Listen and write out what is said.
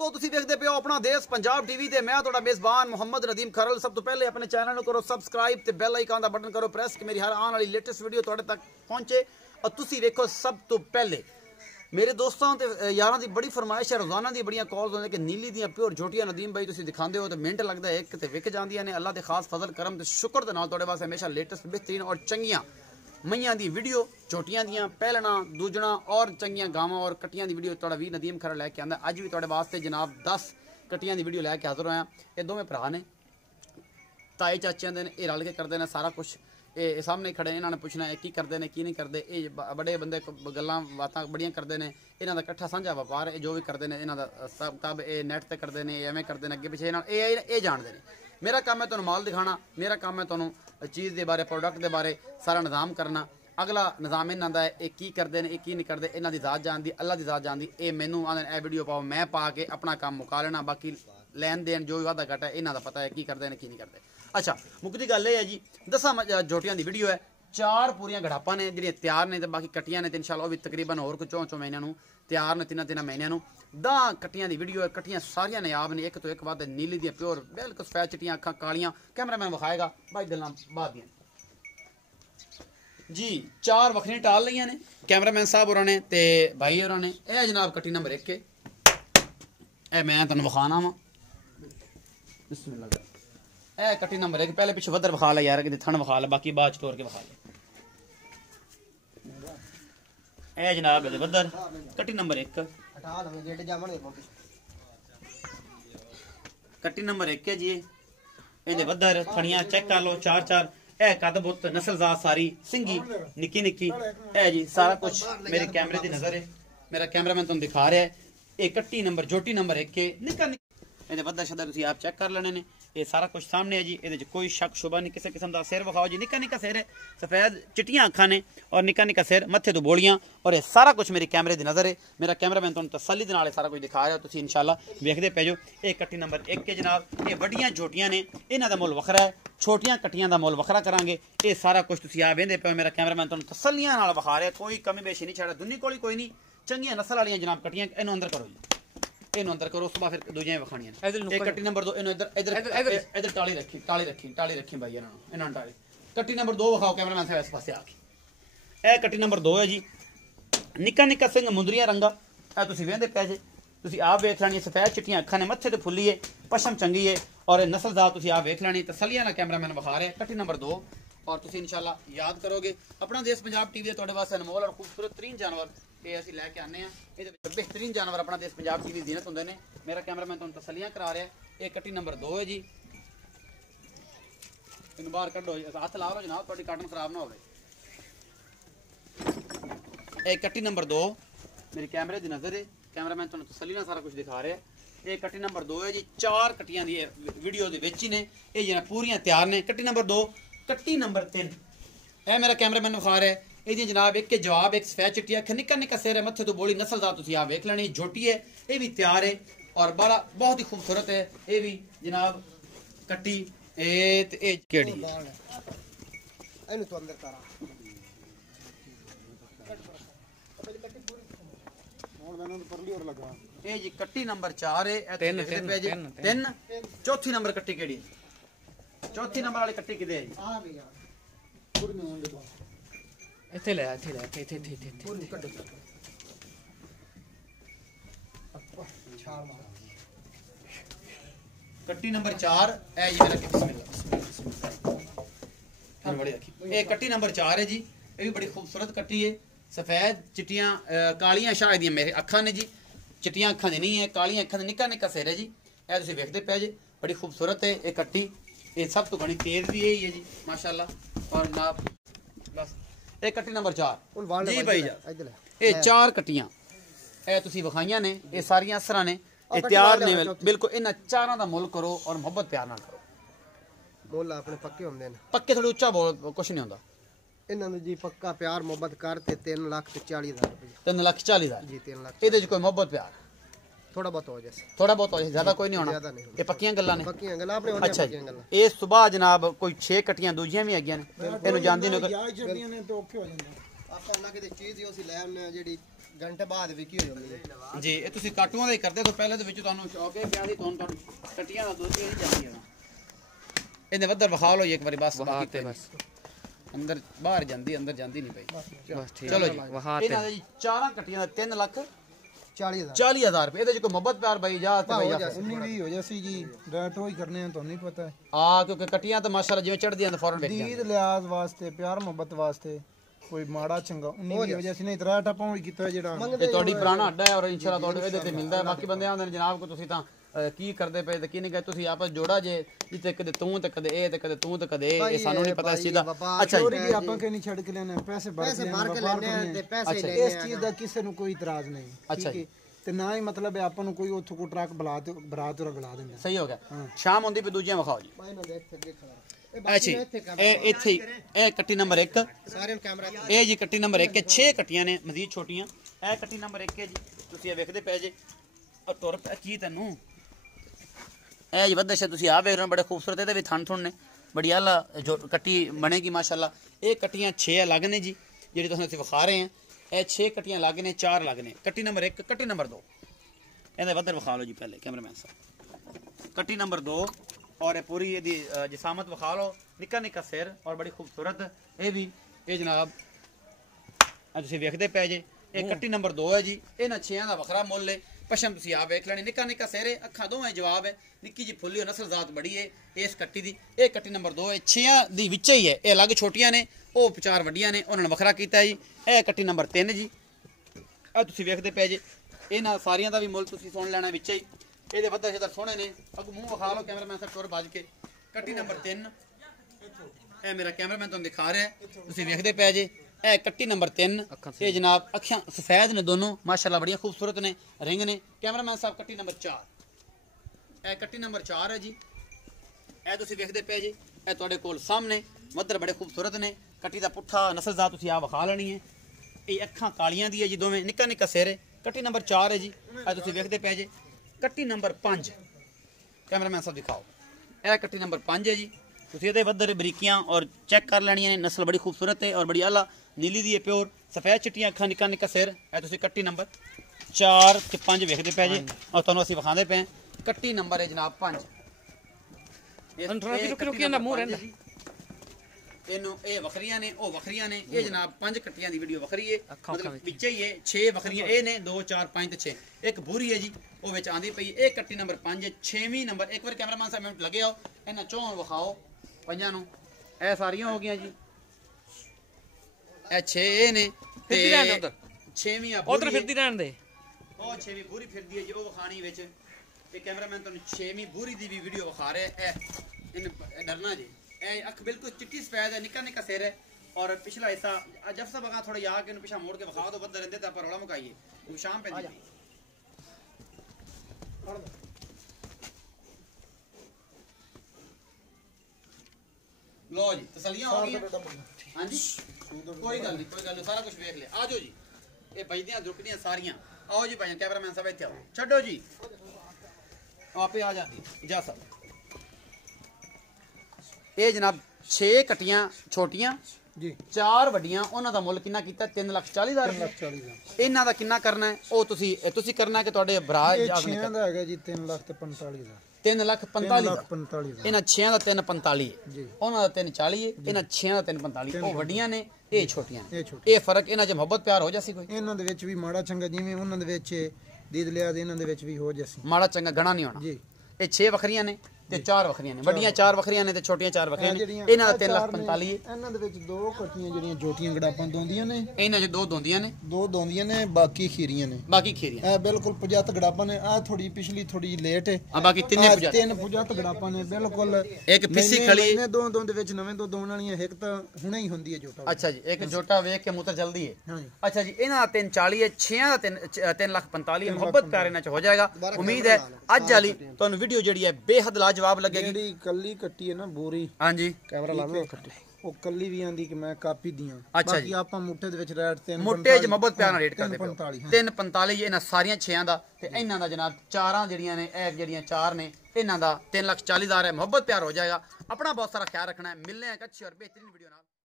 दोस्तों तुसी देखते पे हो अपना देश पंजाब टीवी ते मैं तुहाडा मेज़बान मोहम्मद नदीम खरल। सब तो पहले अपने चैनल को करो सब्सक्राइब ते बेल आइकन दा बटन करो प्रेस कि मेरी हर आने वाली लेटेस्ट वीडियो तुहाडे तक पहुंचे और तुसी देखो सब तो पहले। मेरे दोस्तों ते यारां दी बड़ी फरमाइश है, रोजाना दी बड़ियां कॉल्स होंदे कि नीली दियां प्योर झोटियां नदीम भाई तुसी दिखांदे हो तो मिनट लगदा है एक ते विक जांदियां ने। अल्लाह दे खास फजल करम ते शुक्र दे नाल तुहाडे वास्ते हमेशा लेटेस्ट बेहतरीन और चंगियां मईयां दी वीडियो, झोटियां दियां पहलना दूजना और चंगियां गावां और कट्टियां दी वीडियो तुहाडा वी नदीम खरल लैके आंदा। अज भी तुहाडे वास्ते जनाब 10 कट्टियां दी वीडियो लैके हाजिर होया। ये दोवें भरा ने, ताए चाचे ने, ये रल के करते हैं सारा कुछ। ये सामने खड़े इन्होंने पुछना है की करते हैं की नहीं करते। ये बड़े बंदे गल्लां बातां बड़ियां करते हैं। इन्हां दा इकट्ठा साझा व्यापार है, जो भी करते हैं इन्हां दा सब तब ये नैट ते करते हैं, एवें करते हैं, अगे पिछे ये जानते हैं। मेरा काम है तुहानूं माल दिखाना, मेरा काम है तुहानूं चीज़ के बारे प्रोडक्ट के बारे सारा निज़ाम करना। अगला निज़ाम इन्हां दा है ये की करते हैं, ये की नहीं करते, इन्हां दी ज़ात जानदी, अल्लाह दी ज़ात जानदी। ये मैनूं आंदे ए वीडियो पाओ, मैं पा के अपना काम मुका लेना, बाकी लैन देन जो भी वादा घटा है इन्हां दा पता है की करते हैं की नहीं करते। अच्छा मुकदी गल ये है जी, 10 झोटियां दी वीडियो है। 4 पूरियां गड़ापां ने जिहड़ियां तैयार ने, बाकी कट्टियां ने तो इंशाअल्लाह भी तकरीबन होर कोई 4 महीनों तैयार ने, 3 महीनों 10 कट्टियां दी वीडियो है। कट्टियां सारियां नायाब ने, एक तो एक बाद नीली दी प्योर बिल्कुल सफेद चिट्टियां अखां कालियां। कैमरामैन विखाएगा भाई गल्लां बाद दियां जी। 4 वखरियां टाल लियां ने कैमरामैन साहब होरां ने ते भाई होरां ने। यह जनाब कट्टी नंबर 1 है, मैं तुहानूं विखाना वा। बिस्मिल्लाह। ए कट्टी नंबर 1 पहले पिछे वधर विखा ले यार, कि थन विखा ले, बाकी बाद च तोड़ के विखा ले। ए जनाब वधर कट्टी नंबर 1, कट्टी नंबर 1 है जी। ये वधर थनिया चेक कर लो, 4 ए कद बुत नस्लजात सारी सिंगी निक्की निक्की है जी। सारा कुछ मेरे कैमरे की नजर है, मेरा कैमरामैन तुम दिखा रहा है। ये कट्टी नंबर झोटी नंबर 1 है, निक्का ये वधर शदर तुसीं आप चेक कर लेने ने। ये सारा कुछ सामने है जी, ये कोई शक शुबा नहीं किसी किस्म का। सिर विखाओ जी, निक्का निक्का सिर है, सफेद चिट्टियां अखां ने और निक्का निक्का सिर, मत्थे तो बोलियां, और ये सारा कुछ मेरी कैमरे की नज़र है। मेरा कैमरामैन तुहानूं तसल्ली दे नाल सारा कुछ दिखा रहा है, तुसीं इंशाअल्लाह वेखदे पै जाओ। ये कट्टी नंबर 1 है जनाब। ये वड्डियां झोटियां ने, इन्हां दा मुल वखरा है, छोटियां कट्टियां दा मुल वखरा करांगे। ये सारा कुछ तुसीं आ वेंदे पै, मेरा कैमरामैन तुहानूं तसल्लियां नाल विखा रहा है, कोई कमी बेशी नहीं छड़ा। दुनी कोली कोई नहीं, चंगियां नस्ल वालियां जनाब कट्टियां। इन्हूं अंदर करो जी, इन्हूं अंदर करो, उसके बाद फिर दूजियां विखाणियां। एक कट्टी नंबर 2 इन्हूं इधर टाली रखी भाई, इन्हां टाली। कट्टी नंबर 2 विखाओ कैमरामैन साहब इस पासे आके। ए कट्टी नंबर 2 है जी, निक्का निक्का सिंह मुंदरियां रंगा। ए तुसीं वेंदे पै जे, तुसीं आप वेख लैणी। सफेद चिट्टियां अखां ने, मत्थे ते फुल्ली है, पशम चंगी है और नस्लदार तुसीं आप वेख लैणी। तसल्लियां नाल कैमरामैन विखा रहा है। कट्टी नंबर 2 और तुसीं इंशाअल्लाह याद करोगे। अपना देश पंजाब टीवी तुहाडे वास्ते अनमोल और खूबसूरत तरीन जानवर ये असीं लैके आने हैं। ये बेहतरीन जानवर अपना देश पंजाब टीवी ज़ीनत होंदे ने। मेरा कैमरामैन तुहानूं तसल्लियां करा रहा है। ये कट्टी नंबर 2 है जी, इन्हूं बाहर कड्डो, हत्थ ला लो जनाब, तुहाडी काटन खराब ना होवे। ये कट्टी नंबर 2 मेरी कैमरे की नज़र है, कैमरामैन तुहानूं तसल्ली नाल सारा कुछ दिखा रहा है। ये कट्टी नंबर 2 है जी। 4 कट्टियां दी वीडियो दे विच ही ने, ये जिहड़ियां पूरियां तैयार ने। कट्टी नंबर 2, कट्टी नंबर 3 ए मेरा कैमरामैन विखा रहा है। ये जनाब एक के जवाब, एक सफेद चिट्टी अख, निक्का निक्का सिर है, मत्थे तो बोली, नस्लदार तुसीं आप वेख लैणी। झोटी है, ये भी तैयार है और बड़ा बहुत ही खूबसूरत है। ये भी जनाब कट्टी केड़ी ये जी कट्टी नंबर 4 है। 3 चौथी नंबर कट्टी केड़ी, चौथी नंबर वाली कट्टी किदे है जी? ਇੱਥੇ ਲੈ ਇੱਥੇ कट्टी नंबर 4 है जी मेरा। बड़ी रखी। ये कट्टी नंबर 4 है जी, ये भी बड़ी खूबसूरत कट्टी है। सफेद चिट्टियां कालियां शायद मेरे अखां ने जी, चिट्टियां अखां दी नहीं है, कालियां अखां दे, निक्का निक्का सिर है जी। ए तुसीं वेखदे पै जे, बड़ी खूबसूरत है ये कट्टी। ये सब तो बड़ी तेज भी यही है जी माशाल्लाह। और ना बस ये कट्टी नंबर 4 जी भाई जान। ये 4 कट्टियां ए तुसीं विखाइयां ने, ये सारियां असरां ने, ये तैयार ने बिल्कुल। इन्हां 4 दा मुल करो और मुहब्बत प्यार नाल करो। मुल अपने पक्के होंदे ने, पक्के थोड़े उच्चा बोल, कुछ नहीं होंदा। इन्हां नूं जी पक्का प्यार मुहब्बत करते 3,40,000 रुपये। 3,40,000 जी 3 लाख। ਇਹਦੇ 'ਚ ਕੋਈ ਮੁਹੱਬਤ ਪਿਆਰ थोड़ा बहुत हो जाए, थोड़ा बहुत हो जाए, ज्यादा कोई नहीं होना। ज्यादा नहीं, ये पक्कियां गल्लां ने। पक्कियां गल्लां अपने होने अच्छा पक्कियां गल्लां। ये सुबह जनाब कोई 6 कट्टियां दूजियां भी हैगियां ने, ਇਹਨੂੰ ਜਾਂਦੀ ਨੇ ਆਪਾਂ ਅਲੱਗ ਦੀ ਚੀਜ਼ ਹੀ ਅਸੀਂ ਲੈ ਆਉਂਦੇ ਆ ਜਿਹੜੀ ਘੰਟੇ ਬਾਅਦ ਵਿਕੀ ਹੋ ਜਾਂਦੀ ਜੀ ਇਹ ਤੁਸੀਂ ਕਾਟੂਆਂ ਦਾ ਹੀ ਕਰਦੇ ਤੋਂ ਪਹਿਲੇ ਦੇ ਵਿੱਚ ਤੁਹਾਨੂੰ ਸ਼ੌਕ ਹੈ ਪਿਆ ਸੀ ਤੁਹਾਨੂੰ ਕੱਟੀਆਂ ਦਾ ਦੁੱਧ ਨਹੀਂ ਜਾਂਦੀਆਂ ਇਹਨੇ ਵੱਧਰ ਵਿਖਾ ਲਓ ਇੱਕ ਵਾਰੀ ਬਸ ਬਸ ਅੰਦਰ ਬਾਹਰ ਜਾਂਦੀ ਅੰਦਰ ਜਾਂਦੀ ਨਹੀਂ ਪਈ ਬਸ ਠੀਕ ਚਲੋ ਜੀ ਵਹਾਤੇ ਇਹਨਾਂ ਦੇ ਜੀ ਚਾਰਾਂ ਕੱਟੀਆਂ ਦਾ 3 ਲੱਖ 40000 40,000 ਰੁਪਏ ਇਹਦੇ ਚ ਕੋਈ ਮੁਹੱਬਤ ਪਿਆਰ ਬਾਈ ਜਾ ਤੇ ਬਾਈ 19 ਹੋ ਜਾਸੀ ਜੀ ਰੈਟ ਹੋਈ ਕਰਨੇ ਆ ਤੁਹਾਨੂੰ ਨਹੀਂ ਪਤਾ ਆ ਕਿਉਂਕਿ ਕੱਟੀਆਂ ਤਾਂ ਮਾਸ਼ਾਅੱਲਾ ਜਿਵੇਂ ਚੜਦੀਆਂ ਤਾਂ ਫੌਰਨ ਵੇਚ ਜਾਂਦੀਆਂ ਦੀਦ ਲਿਆਜ਼ ਵਾਸਤੇ ਪਿਆਰ ਮੁਹੱਬਤ ਵਾਸਤੇ ਕੋਈ ਮਾੜਾ ਚੰਗਾ 19 ਦੀ ਵਜ੍ਹਾ ਸੀ ਨਹੀਂ ਰੈਟ ਆਪਾਂ ਵੀ ਕੀਤਾ ਜਿਹੜਾ ਇਹ ਤੁਹਾਡੀ ਪੁਰਾਣਾ ਅੱਡਾ ਹੈ ਔਰ ਇਨਸ਼ਾਅੱਲਾ ਤੁਹਾਡੇ ਇਹਦੇ ਤੇ ਮਿਲਦਾ ਹੈ ਬਾਕੀ ਬੰਦੇ ਆਉਂਦੇ ਨੇ ਜਨਾਬ ਕੋ ਤੁਸੀਂ ਤਾਂ ਕੀ ਕਰਦੇ ਪਏ ਤੇ ਕੀ ਨਹੀਂ ਕਰਦੇ ਤੁਸੀਂ ਆਪਸ ਜੋੜਾ ਜੇ ਜਿੱਤੇ ਕਦੇ ਤੂੰ ਤੇ ਕਦੇ ਇਹ ਤੇ ਕਦੇ ਤੂੰ ਤੇ ਕਦੇ ਇਹ ਸਾਨੂੰ ਨਹੀਂ ਪਤਾ ਇਸ ਚੀਜ਼ ਦਾ ਅੱਛਾ ਚੋਰੀ ਦੀ ਆਪਾਂ ਕਿ ਨਹੀਂ ਛੱਡ ਕੇ ਲੈਣੇ ਪੈਸੇ ਭਰ ਕੇ ਲੈਣੇ ਤੇ ਪੈਸੇ ਲੈ ਇਸ ਚੀਜ਼ ਦਾ ਕਿਸੇ ਨੂੰ ਕੋਈ ਇਤਰਾਜ਼ ਨਹੀਂ ਅੱਛਾ ਜੀ ਤੇ ਨਾ ਹੀ ਮਤਲਬ ਹੈ ਆਪਾਂ ਨੂੰ ਕੋਈ ਉੱਥੋਂ ਕੋ ਟਰੱਕ ਬਰਾਤ ਰਗਲਾ ਦਿੰਦਾ ਸਹੀ ਹੋ ਗਿਆ ਸ਼ਾਮ ਹੁੰਦੀ ਪਈ ਦੂਜੀਆਂ ਵਿਖਾਓ ਜੀ ਅੱਛੀ ਇਹ ਇੱਥੇ ਇਹ ਕੱਟੀ ਨੰਬਰ 1 ਸਾਰੇ ਕੈਮਰਾ ਇਹ ਜੀ ਕੱਟੀ ਨੰਬਰ 1 6 ਕੱਟੀਆਂ ਨੇ ਮਜ਼ੀਦ ਛੋਟੀਆਂ ਇਹ ਕੱਟੀ ਨੰਬਰ 1 ਹੈ ਜੀ ਤੁਸੀਂ ਇਹ ਵੇਖਦੇ ਪਏ ਜੇ ਔਰ ਤੁਰ ਪੈ ਕੀ ਤੈਨੂੰ ਇਹ ਜੀ ਵੱਧਸ਼ ਤੁਸੀਂ ਆ ਵੇਖ ਰਹੇ ਹੋ ਬੜੇ ਖੂਬਸੂਰਤ ਇਹਦੇ ਵੀ ਥਣ ਥੁਣ ਨੇ ਬੜੀ ਆਲਾ ਜੋ ਕੱਟੀ ਬਣੇਗੀ ਮਾਸ਼ਾਅੱਲਾ ਇਹ ਕੱਟੀਆਂ 6 ਅਲੱਗ ਨੇ ਜੀ ਜਿਹੜੀ ਤੁਹਾਨੂੰ ਅਸੀਂ ਵਿਖਾ ਰਹੇ ਹਾਂ ਇਹ 6 ਕੱਟੀਆਂ ਅਲੱਗ ਨੇ 4 ਅਲੱਗ ਨੇ ਕੱਟੀ ਨੰਬਰ 1 ਕੱਟੀ ਨੰਬਰ 2 ਇਹਦੇ ਵੱਧਰ ਵਿਖਾ ਲਓ ਜੀ ਪਹਿਲੇ ਕੈਮਰਾਮੈਨ ਸਾਹਿਬ ਕੱਟੀ ਨੰਬਰ 2 और ये पूरी ये जिसामत विखा लो निक्का निक्का सिर और बड़ी खूबसूरत ये भी ये जनाब तुम वेखते पे जे ये कट्टी नंबर 2 है जी इन्होंने 6 का वखरा मुल है पशम तुम आप वेख लेनी निक्का निक्का सिर है अखा दोवें जवाब है निक्की जी फुल्ली नस्ल जात बड़ी है इस कट्टी की ये कट्टी नंबर 2 है 6 दी विच ही है ये अलग छोटियां ने वो 4 वड्डियां ने उन्होंने वखरा किया जी ये कट्टी नंबर 3 जी तुम वेखते पे जे इन्होंने सारिया का भी मुल तुम सुन लेना विच ही ਇਹਦੇ ਵੱਧਾ ਸ਼ੇਦਰ ਸੋਹਣੇ ਨੇ ਅੱਗੋਂ ਮੂੰਹ ਵਿਖਾ ਲਓ ਕੈਮਰਾਮੈਨ ਸਾਹਿਬ ਟੁਰ ਵੱਜ ਕੇ ਕੱਟੀ ਨੰਬਰ 3 ਇਹ ਮੇਰਾ ਕੈਮਰਾਮੈਨ ਤੁਹਾਨੂੰ ਦਿਖਾ ਰਿਹਾ ਤੁਸੀਂ ਵੇਖਦੇ ਪਏ ਜੇ ਇਹ ਕੱਟੀ ਨੰਬਰ 3 ਇਹ ਜਨਾਬ ਅੱਖਾਂ ਸਫੈਦ ਨੇ ਦੋਨੋਂ ਮਾਸ਼ਾਅੱਲਾ ਬੜੀਆਂ ਖੂਬਸੂਰਤ ਨੇ ਰਿੰਗ ਨੇ ਕੈਮਰਾਮੈਨ ਸਾਹਿਬ ਕੱਟੀ ਨੰਬਰ 4 ਇਹ ਕੱਟੀ ਨੰਬਰ 4 ਹੈ ਜੀ ਇਹ ਤੁਸੀਂ ਵੇਖਦੇ ਪਏ ਜੀ ਇਹ ਤੁਹਾਡੇ ਕੋਲ ਸਾਹਮਣੇ ਮੱਧਰ ਬੜੇ ਖੂਬਸੂਰਤ ਨੇ ਕੱਟੀ ਦਾ ਪੁੱਠਾ ਨਸਲਜ਼ਾਤ ਤੁਸੀਂ ਆ ਵਿਖਾ ਲੈਣੀ ਹੈ ਇਹ ਅੱਖਾਂ ਕਾਲੀਆਂ ਦੀ ਹੈ ਜੀ ਦੋਵੇਂ ਨਿੱਕਾ ਨਿੱਕਾ ਸਿਰ ਹੈ ਕੱਟੀ ਨੰਬਰ 4 ਹੈ ਜੀ ਇਹ ਤੁਸੀਂ ਵੇਖਦੇ ਪਏ ਜੇ ਕੱਟੀ ਨੰਬਰ 5 ਕੈਮਰਾਮੈਨ ਸਾਹਿਬ ਦਿਖਾਓ ਇਹ ਕੱਟੀ ਨੰਬਰ 5 ਹੈ ਜੀ ਤੁਸੀਂ ਇਹਦੇ ਵੱਧਰ ਬਰੀਕੀਆਂ ਔਰ ਚੈੱਕ ਕਰ ਲੈਣੀਆਂ ਨੇ ਨਸਲ ਬੜੀ ਖੂਬਸੂਰਤ ਹੈ ਔਰ ਬੜੀ ਆਲਾ ਨੀਲੀ ਦੀ ਹੈ ਪਿਓਰ ਸਫੈਦ ਚਿੱਟੀਆਂ ਅੱਖਾਂ ਨਿੱਕਾ ਨਿੱਕਾ ਸਿਰ ਇਹ ਤੁਸੀਂ ਕੱਟੀ ਨੰਬਰ 4 ਤੇ 5 ਵੇਖਦੇ ਪਏ ਜੀ ਔਰ ਤੁਹਾਨੂੰ ਅਸੀਂ ਵਿਖਾਉਂਦੇ ਪਏ ਕੱਟੀ ਨੰਬਰ ਹੈ ਜਨਾਬ 5 ਇਹ ਰੁਕੀ ਦਾ ਮੂੰਹ ਰਹਿੰਦਾ ਇਹਨੂੰ ਇਹ ਵੱਖਰੀਆਂ ਨੇ ਉਹ ਵੱਖਰੀਆਂ ਨੇ ਇਹ ਜਨਾਬ 5 ਕੱਟੀਆਂ ਦੀ ਵੀਡੀਓ ਵੱਖਰੀ ਹੈ ਮਤਲਬ ਵਿੱਚ ਹੀ ਹੈ 6 ਵੱਖਰੀਆਂ ਇਹ ਨੇ 2 4 5 ਤੇ 6 ਇੱਕ ਬੂਰੀ ਹੈ ਜੀ ਉਹ ਵਿੱਚ ਆਂਦੀ ਪਈ ਇਹ ਕੱਟੀ ਨੰਬਰ 5 ਹੈ 6ਵੀਂ ਨੰਬਰ ਇੱਕ ਵਾਰ ਕੈਮਰਾਮੈਨ ਸਾਹਿਬ ਮਿੰਟ ਲੱਗੇ ਆਓ ਇਹਨਾਂ ਚੋਂ ਵਿਖਾਓ ਪੰਜਾਂ ਨੂੰ ਇਹ ਸਾਰੀਆਂ ਹੋ ਗਈਆਂ ਜੀ ਇਹ 6 ਇਹ ਨੇ ਤੇ 6ਵੀਂ ਆ ਉਧਰ ਫਿਰਦੀ ਰਹਿਣ ਦੇ ਉਹ 6ਵੀਂ ਬੂਰੀ ਫਿਰਦੀ ਹੈ ਜੀ ਉਹ ਵਿਖਾਣੀ ਵਿੱਚ ਇਹ ਕੈਮਰਾਮੈਨ ਤੁਹਾਨੂੰ 6ਵੀਂ ਬੂਰੀ ਦੀ ਵੀ ਵੀਡੀਓ ਵਿਖਾ ਰਿਹਾ ਇਹ डरना जी अख बिल्कुल चिट्टी सफेद है निक्का निक्का सिर है और पिछला हिस्सा जब सब अगर थोड़ा याद के पिछा मोड़ के विखा दो बंद रहते तो रोला मुकाइए शाम पे लो जी तसलियां हो गई हां जी कोई गल नहीं सारा कुछ देख लिया आ जाओ जी ये बजदियां दुकदियां सारियां आओ जी भाई कैमरामैन साहब इत्थे आओ छड्डो जी आपे आ जाती जा सब ਇਹ ਜਨਾਬ 6 ਕੱਟੀਆਂ ਛੋਟੀਆਂ ਜੀ 4 ਵੱਡੀਆਂ ਉਹਨਾਂ ਦਾ ਮੁੱਲ ਕਿੰਨਾ ਕੀਤਾ 3,40,000 ਇਹਨਾਂ ਦਾ ਕਿੰਨਾ ਕਰਨਾ ਹੈ ਉਹ ਤੁਸੀਂ ਕਰਨਾ ਕਿ ਤੁਹਾਡੇ ਭਰਾ ਛਿਆਂ ਦਾ ਹੈਗਾ ਜੀ 3,45,000 3,45,000 ਇਹਨਾਂ 6 ਦਾ 3,45 ਜੀ ਉਹਨਾਂ ਦਾ 3,40 ਹੈ ਇਹਨਾਂ 6 ਦਾ 3,45 ਉਹ ਵੱਡੀਆਂ ਨੇ ਇਹ ਛੋਟੀਆਂ ਨੇ ਇਹ ਫਰਕ ਇਹਨਾਂ 'ਚ ਮੁਹੱਬਤ ਪਿਆਰ ਹੋ ਜਾਸੀ ਕੋਈ ਇਹਨਾਂ ਦੇ ਵਿੱਚ ਵੀ ਮਾੜਾ ਚੰਗਾ ਜਿਵੇਂ ਉਹਨਾਂ ਦੇ ਵਿੱਚ ਦੀਦ ਲਿਆ ਦੇ ਇਹਨਾਂ ਦੇ ਵਿੱਚ ਵੀ ਹੋ ਜਾਸੀ ਮਾੜਾ ਚੰਗਾ ਗਣਾ ਨਹੀਂ ਹੋਣਾ ਜੀ ਇਹ 6 ਵੱਖਰੀਆਂ ਨੇ ਤੇ 4 ਵੱਖਰੀਆਂ ਨੇ ਵੱਡੀਆਂ 4 ਵੱਖਰੀਆਂ ਨੇ ਤੇ ਛੋਟੀਆਂ 4 ਵੱਖਰੀਆਂ ਨੇ ਇਹਨਾਂ ਦਾ 3,45 ਇਹਨਾਂ ਦੇ ਵਿੱਚ 2 ਕੱਟੀਆਂ ਜਿਹੜੀਆਂ ਜੋਟੀਆਂ ਗੜਾਪਾਂ ਦੋਂਦੀਆਂ ਨੇ ਇਹਨਾਂ 'ਚ 2 ਦੋਂਦੀਆਂ ਨੇ ਬਾਕੀ ਖੀਰੀਆਂ ਨੇ ਇਹ ਬਿਲਕੁਲ 75 ਗੜਾਪਾਂ ਨੇ ਆ ਥੋੜੀ ਪਿਛਲੀ ਥੋੜੀ ਲੇਟ ਹੈ ਆ ਬਾਕੀ ਤਿੰਨ 75 ਗੜਾਪਾਂ ਨੇ ਬਿਲਕੁਲ ਇੱਕ ਪਿੱਸੀ ਖਲੀ ਨੇ ਦੋ ਦੇ ਵਿੱਚ ਨਵੇਂ ਦੋ ਦੋਣ ਵਾਲੀਆਂ ਇੱਕ ਤਾਂ ਹੁਣੇ ਹੀ ਹੁੰਦੀ ਹੈ ਜੋਟਾ ਅੱਛਾ ਜੀ ਇੱਕ ਜੋਟਾ ਵੇਖ ਕੇ ਮੂਤਰ ਜਲਦੀ ਹੈ ਅੱਛਾ ਜੀ ਇਹਨਾਂ ਦਾ 3,40 ਹੈ 6 ਦਾ 3,45 ਮੁਹੱਬਤ ਪਿਆਰ ਇਹਨਾਂ 'ਚ ਹੋ ਜਾਏਗਾ ਉਮੀਦ ਹੈ ਅੱਜ ਵਾਲੀ ਤੁਹਾਨੂੰ ਵੀਡੀਓ ਜਿਹੜੀ ਹੈ ਬੇਹੱਦ ਲਾਜਵਾਬ ਲੱਗੇਗੀ ਕੱਲੀ ਕੱਟੀ ਹੈ ਨਾ ਬੋਰੀ ਹਾਂਜੀ ਕੈਮਰਾ ਲਾ ਲਓ ਉਹ ਕੱਲੀ ਵੀ ਆਂਦੀ ਕਿ ਮੈਂ ਕਾਪੀ ਦੀਆਂ ਬਾਕੀ ਆਪਾਂ ਮੁੱਠੇ ਦੇ ਵਿੱਚ ਰੇਟ ਤੇ ਮੁੱਠੇ 'ਚ ਮੁਹੱਬਤ ਪਿਆਰ ਨਾਲ ਰੇਟ ਕਰਦੇ ਪਏ 3,45 ਇਹਨਾਂ ਸਾਰੀਆਂ 6ਾਂ ਦਾ ਤੇ ਇਹਨਾਂ ਦਾ ਜਨਾਬ 4 ਜਿਹੜੀਆਂ ਨੇ ਇਹ ਜਿਹੜੀਆਂ 4 ਨੇ ਇਹਨਾਂ ਦਾ 3,40,000 ਹੈ ਮੁਹੱਬਤ ਪਿਆਰ ਹੋ ਜਾਏਗਾ ਆਪਣਾ ਬਹੁਤ ਸਾਰਾ ਖਿਆਲ ਰੱਖਣਾ ਹੈ ਮਿਲਨੇ ਆ ਇੱਕ ਅੱਛੀ ਔਰ ਬਿਹਤਰੀਨ ਵੀਡੀਓ ਨਾਲ